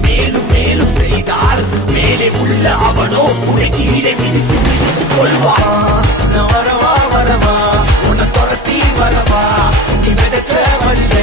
மேலும் மேலும் செய்தால் மேலே உள்ள அவனோ உன்னை கீழே மிதித்து கொள்வான். நான் வரவா வரவா உன்னை துரத்தி வரவா நீ விதைச்ச வழிய